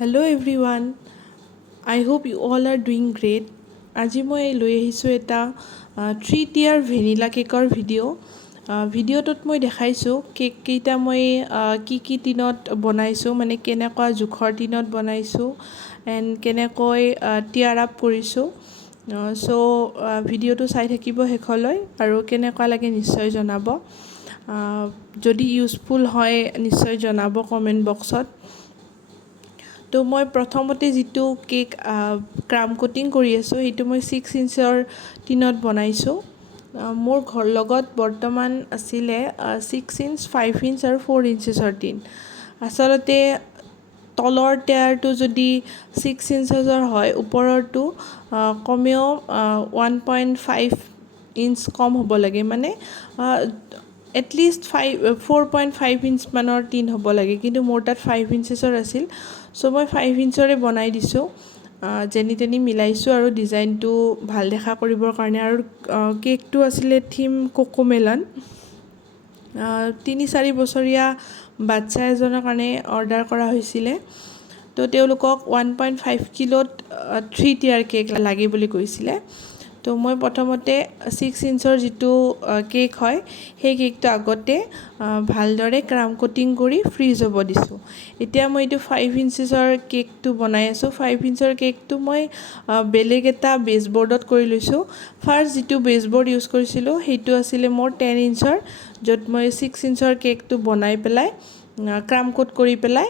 Hello everyone, I hope you all are doing great. আজি মই লৈ আহিছোঁ এটা 3 tier ভেনিলা কেকৰ ভিডিঅ'। ভিডিঅ'টোত মই দেখাইছোঁ কেক কেইটা মই কি টিনত বনাইছোঁ, মানে কেনেকুৱা জোখৰ টিনত বনাইছোঁ এণ্ড কেনেকৈ টিয়াৰ আপ কৰিছোঁ। চ' ভিডিঅ'টো চাই থাকিব শেষলৈ আৰু কেনেকুৱা লাগে নিশ্চয় জনাব। যদি ইউজফুল হয় নিশ্চয় জনাব কমেণ্ট বক্সত। তো মই প্ৰথমতে যিটো কেক ক্ৰাম কোটিং কৰি আছোঁ সেইটো মই 6 ইঞ্চৰ টিনত বনাইছোঁ। মোৰ ঘৰ লগত বৰ্তমান আছিলে 6 ইঞ্চ, 5 ইঞ্চ আৰু 4 ইঞ্চৰ টিন। আচলতে তলৰ টেয়াৰটো যদি 6 ইঞ্চৰ হয়, ওপৰৰটো কমেও 1.5 ইঞ্চ কম হ'ব লাগে, মানে এটলিষ্ট 4.5 ইঞ্চ মানৰ টিন হ'ব লাগে, কিন্তু মোৰ তাত 5 ইঞ্চৰ আছিল। চ' মই 5 ইঞ্চৰে বনাই দিছোঁ, যেনি তেনি মিলাইছোঁ আৰু ডিজাইনটো ভাল দেখা কৰিবৰ কাৰণে। আৰু কেকটো আছিলে থিম কোকোমেলন। 3-4 বছৰীয়া বাচ্ছা এজনৰ কাৰণে অৰ্ডাৰ কৰা হৈছিলে। তো তেওঁলোকক 1.5 কিলোত 3 tier কেক লাগে বুলি কৈছিলে। তো মই প্ৰথমতে 6 ইঞ্চৰ যিটো কেক হয় সেই কেকটো আগতে ভালদৰে ক্ৰাম কোটিং কৰি ফ্ৰীজ হ'ব দিছোঁ। এতিয়া মই এইটো 5 ইঞ্চৰ কেকটো বনাই আছোঁ। 5 ইঞ্চৰ কেকটো মই বেলেগ এটা বেছবৰ্ডত কৰি লৈছোঁ। ফাৰ্ষ্ট যিটো বেছবৰ্ড ইউজ কৰিছিলোঁ সেইটো আছিলে মোৰ 10 ইঞ্চৰ, য'ত মই 6 ইঞ্চৰ কেকটো বনাই পেলাই ক্ৰাম কোট কৰি পেলাই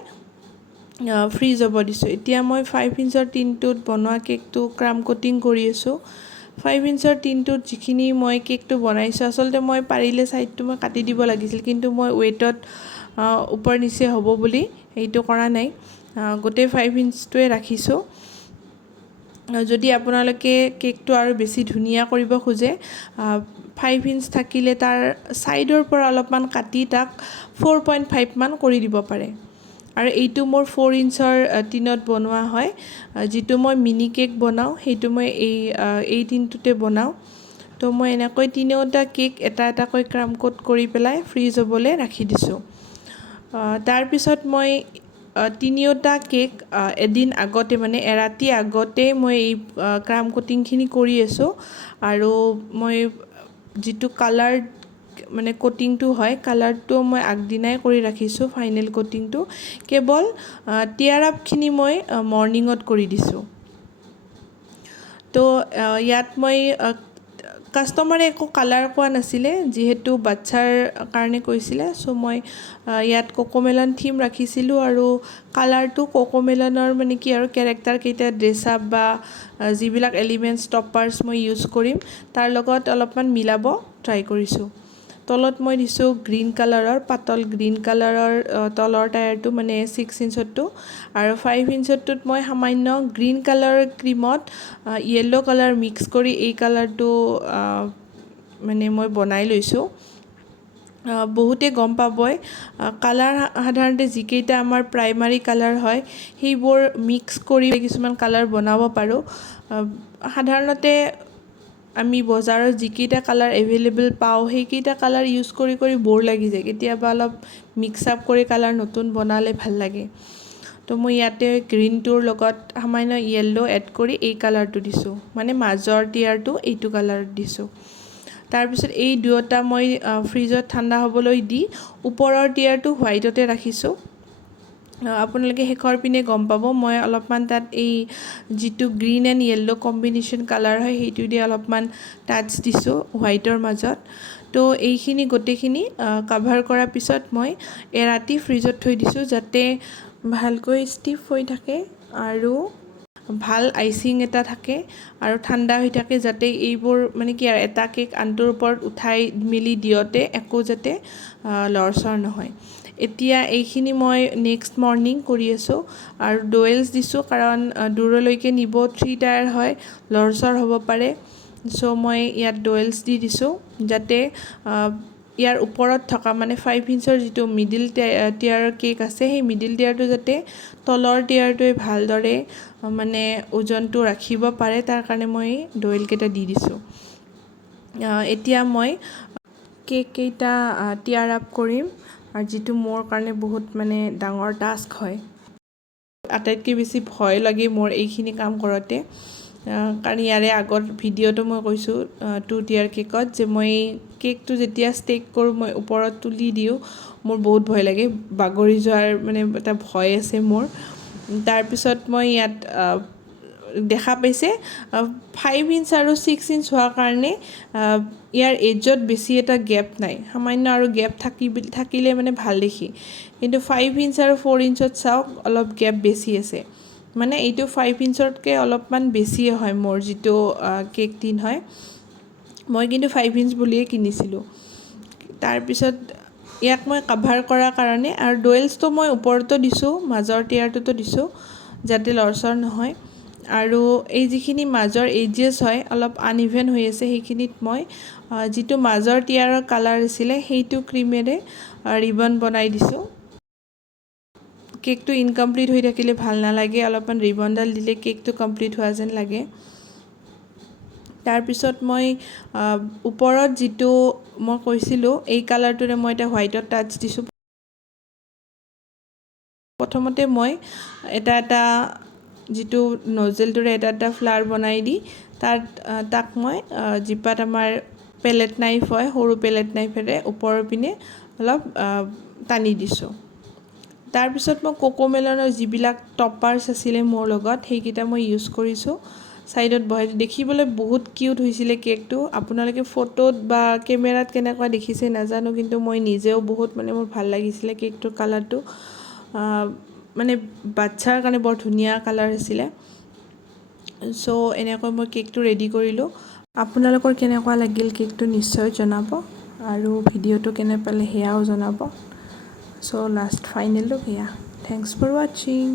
ফ্ৰীজ হ'ব দিছোঁ। এতিয়া মই 5 ইঞ্চৰ টিনটোত বনোৱা কেকটো ক্ৰাম কোটিং কৰি আছোঁ। 5 ইঞ্চৰ টিনটোত যিখিনি মই কেকটো বনাইছোঁ, আচলতে মই পাৰিলে ছাইডটো মই কাটি দিব লাগিছিল, কিন্তু মই ৱেটত ওপৰ নিচে হ'ব বুলি সেইটো কৰা নাই, গোটেই 5 ইঞ্চটোৱে ৰাখিছোঁ। যদি আপোনালোকে কেকটো আৰু বেছি ধুনীয়া কৰিব খোজে, 5 ইঞ্চ থাকিলে তাৰ ছাইডৰ পৰা অলপমান কাটি তাক 4.5 মান কৰি দিব পাৰে। আৰু এইটো মোৰ 4 ইঞ্চৰ টিনত বনোৱা হয়। যিটো মই মিনি কেক বনাওঁ সেইটো মই এই টিনটোতে বনাওঁ। তো মই এনেকৈ তিনিওটা কেক এটা এটাকৈ ক্ৰাম কোট কৰি পেলাই ফ্ৰীজ হ'বলৈ ৰাখি দিছোঁ। তাৰপিছত মই তিনিওটা কেক এদিন আগতে, মানে এৰাতি আগতে মই এই ক্ৰাম কোটিংখিনি কৰি আছোঁ। আৰু মই যিটো কালাৰ, মানে কোটিংটো হয়, কালাৰটো মই আগদিনাই কৰি ৰাখিছোঁ। ফাইনেল কোটিংটো কেৱল টিয়াৰ আপখিনি মই মৰ্ণিঙত কৰি দিছোঁ। তো ইয়াত মই কাষ্টমাৰে একো কালাৰ কোৱা নাছিলে, যিহেতু বাচ্ছাৰ কাৰণে কৈছিলে। চ' মই ইয়াত কোকোমেলন থিম ৰাখিছিলোঁ আৰু কালাৰটো কোকোমেলনৰ মানে কি আৰু কেৰেক্টাৰকেইটা ড্ৰেছ আপ বা যিবিলাক এলিমেণ্টছ টপাৰ্ছ মই ইউজ কৰিম তাৰ লগত অলপমান মিলাব ট্ৰাই কৰিছোঁ। তলত মই দিছোঁ গ্ৰীণ কালাৰৰ, পাতল গ্ৰীণ কালাৰৰ তলৰ টায়াৰটো, মানে 6 ইঞ্চৰটো। আৰু 5 ইঞ্চৰটোত মই সামান্য গ্ৰীণ কালাৰৰ ক্ৰীমত য়েল্ল' কালাৰ মিক্স কৰি এই কালাৰটো মানে মই বনাই লৈছোঁ। বহুতে গম পাবই, কালাৰ সাধাৰণতে যিকেইটা আমাৰ প্ৰাইমাৰী কালাৰ হয় সেইবোৰ মিক্স কৰি কিছুমান কালাৰ বনাব পাৰোঁ। সাধাৰণতে আমি বজাৰত যিকেইটা কালাৰ এভেইলেবল পাওঁ সেইকেইটা কালাৰ ইউজ কৰি ব'ৰ লাগি যায়। কেতিয়াবা অলপ মিক্স আপ কৰি কালাৰ নতুন বনালে ভাল লাগে। তো মই ইয়াতে গ্ৰীণটোৰ লগত সামান্য য়েল্ল' এড কৰি এই কালাৰটো দিছোঁ, মানে মাজৰ টিয়াৰটো এইটো কালাৰত দিছোঁ। তাৰপিছত এই দুয়োটা মই ফ্ৰীজত ঠাণ্ডা হ'বলৈ দি ওপৰৰ টিয়াৰটো হোৱাইটতে ৰাখিছোঁ। আপোনালোকে শেষৰ পিনে গম পাব, মই অলপমান তাত এই যিটো green and yellow' combination colour হয় সেইটো দি অলপমান টাচ দিছোঁ হোৱাইটৰ মাজত। তো এইখিনি গোটেইখিনি কাভাৰ কৰাৰ পিছত মই এৰাতি ফ্ৰীজত থৈ দিছোঁ, যাতে ভালকৈ ষ্টিফ হৈ থাকে আৰু ভাল আইচিং এটা থাকে আৰু ঠাণ্ডা হৈ থাকে, যাতে এইবোৰ মানে কি আৰু এটা কেক আনটোৰ ওপৰত উঠাই মেলি দিওঁতে একো যাতে লৰচৰ নহয়। এতিয়া এইখিনি মই নেক্সট মৰ্ণিং কৰি আছোঁ আৰু ডুৱেলছ দিছোঁ, কাৰণ দূৰলৈকে নিব 3 tier হয়, লৰচৰ হ'ব পাৰে। চ' মই ইয়াত ডুৱেলছ দি দিছোঁ, যাতে ইয়াৰ ওপৰত থকা, মানে 5 ইঞ্চৰ যিটো মিডিল টিয়াৰৰ কেক আছে সেই মিডিল টিয়াৰটো যাতে তলৰ টিয়াৰটোৱে ভালদৰে মানে ওজনটো ৰাখিব পাৰে, তাৰ কাৰণে মই ডুৱেলকেইটা দি দিছোঁ। এতিয়া মই কেক কেইটা টিয়াৰ আপ কৰিম, আৰু যিটো মোৰ কাৰণে বহুত মানে ডাঙৰ টাস্ক হয়। আটাইতকৈ বেছি ভয় লাগে মোৰ এইখিনি কাম কৰোঁতে, কাৰণ ইয়াৰে আগৰ ভিডিঅ'টো মই কৈছোঁ 2 tier কেকত যে মই কেকটো যেতিয়া ষ্টেক কৰোঁ, মই ওপৰত তুলি দিওঁ, মোৰ বহুত ভয় লাগে, বাগৰি যোৱাৰ মানে এটা ভয় আছে মোৰ। তাৰপিছত মই ইয়াত দেখা পাইছে 5 ইঞ্চ আৰু 6 ইঞ্চ হোৱাৰ কাৰণে ইয়াৰ এজত বেছি এটা গেপ নাই, সামান্য আৰু গেপ থাকিলে মানে ভাল দেখি। কিন্তু 5 ইঞ্চ আৰু 4 ইঞ্চত চাওক অলপ গেপ বেছি আছে, মানে এইটো 5 ইঞ্চতকৈ অলপমান বেছিয়ে হয় মোৰ যিটো কেক টিন হয়। মই কিন্তু 5 ইঞ্চ বুলিয়ে কিনিছিলোঁ। তাৰপিছত ইয়াক মই কাভাৰ কৰাৰ কাৰণে আৰু ডুৱেলছটো মই ওপৰতো দিছোঁ, মাজৰ টিয়াৰটোতো দিছোঁ যাতে লৰচৰ নহয়। আৰু এই যিখিনি মাজৰ এজেছ হয় অলপ আনইভেন হৈ আছে, সেইখিনিত মই যিটো মাজৰ টিয়াৰৰ কালাৰ আছিলে সেইটো ক্ৰীমেৰে ৰিবন বনাই দিছোঁ। কেকটো ইনকমপ্লিট হৈ থাকিলে ভাল নালাগে, অলপমান ৰিবনডাল দিলে কেকটো কমপ্লিট হোৱা যেন লাগে। তাৰপিছত মই ওপৰত যিটো মই কৈছিলোঁ এই কালাৰটোৰে মই এটা হোৱাইটত টাচ দিছোঁ। প্ৰথমতে মই এটা যিটো নজেলটোৰে এটা ফ্লাৱাৰ বনাই দি তাক মই জিপাত আমাৰ পেলেট নাইফ হয়, সৰু পেলেট নাইফেৰে ওপৰৰ পিনে অলপ টানি দিছোঁ। তাৰপিছত মই কোকোমেলনৰ যিবিলাক টপাৰ্ছ আছিলে মোৰ লগত সেইকেইটা মই ইউজ কৰিছোঁ, ছাইডত বহাই দেখিবলৈ বহুত কিউট হৈছিলে কেকটো। আপোনালোকে ফটোত বা কেমেৰাত কেনেকুৱা দেখিছে নাজানো, কিন্তু মই নিজেও বহুত মানে মোৰ ভাল লাগিছিলে কেকটোৰ কালাৰটো, মানে বাচ্ছাৰ কাৰণে বৰ ধুনীয়া কালাৰ আছিলে। চ' এনেকৈ মই কেকটো ৰেডি কৰিলোঁ। আপোনালোকৰ কেনেকুৱা লাগিল কেকটো নিশ্চয় জনাব, আৰু ভিডিঅ'টো কেনে পালে সেয়াও জনাব। চ' লাষ্ট ফাইনেল লুক এয়া। থেংকছ ফৰ ৱাচিং।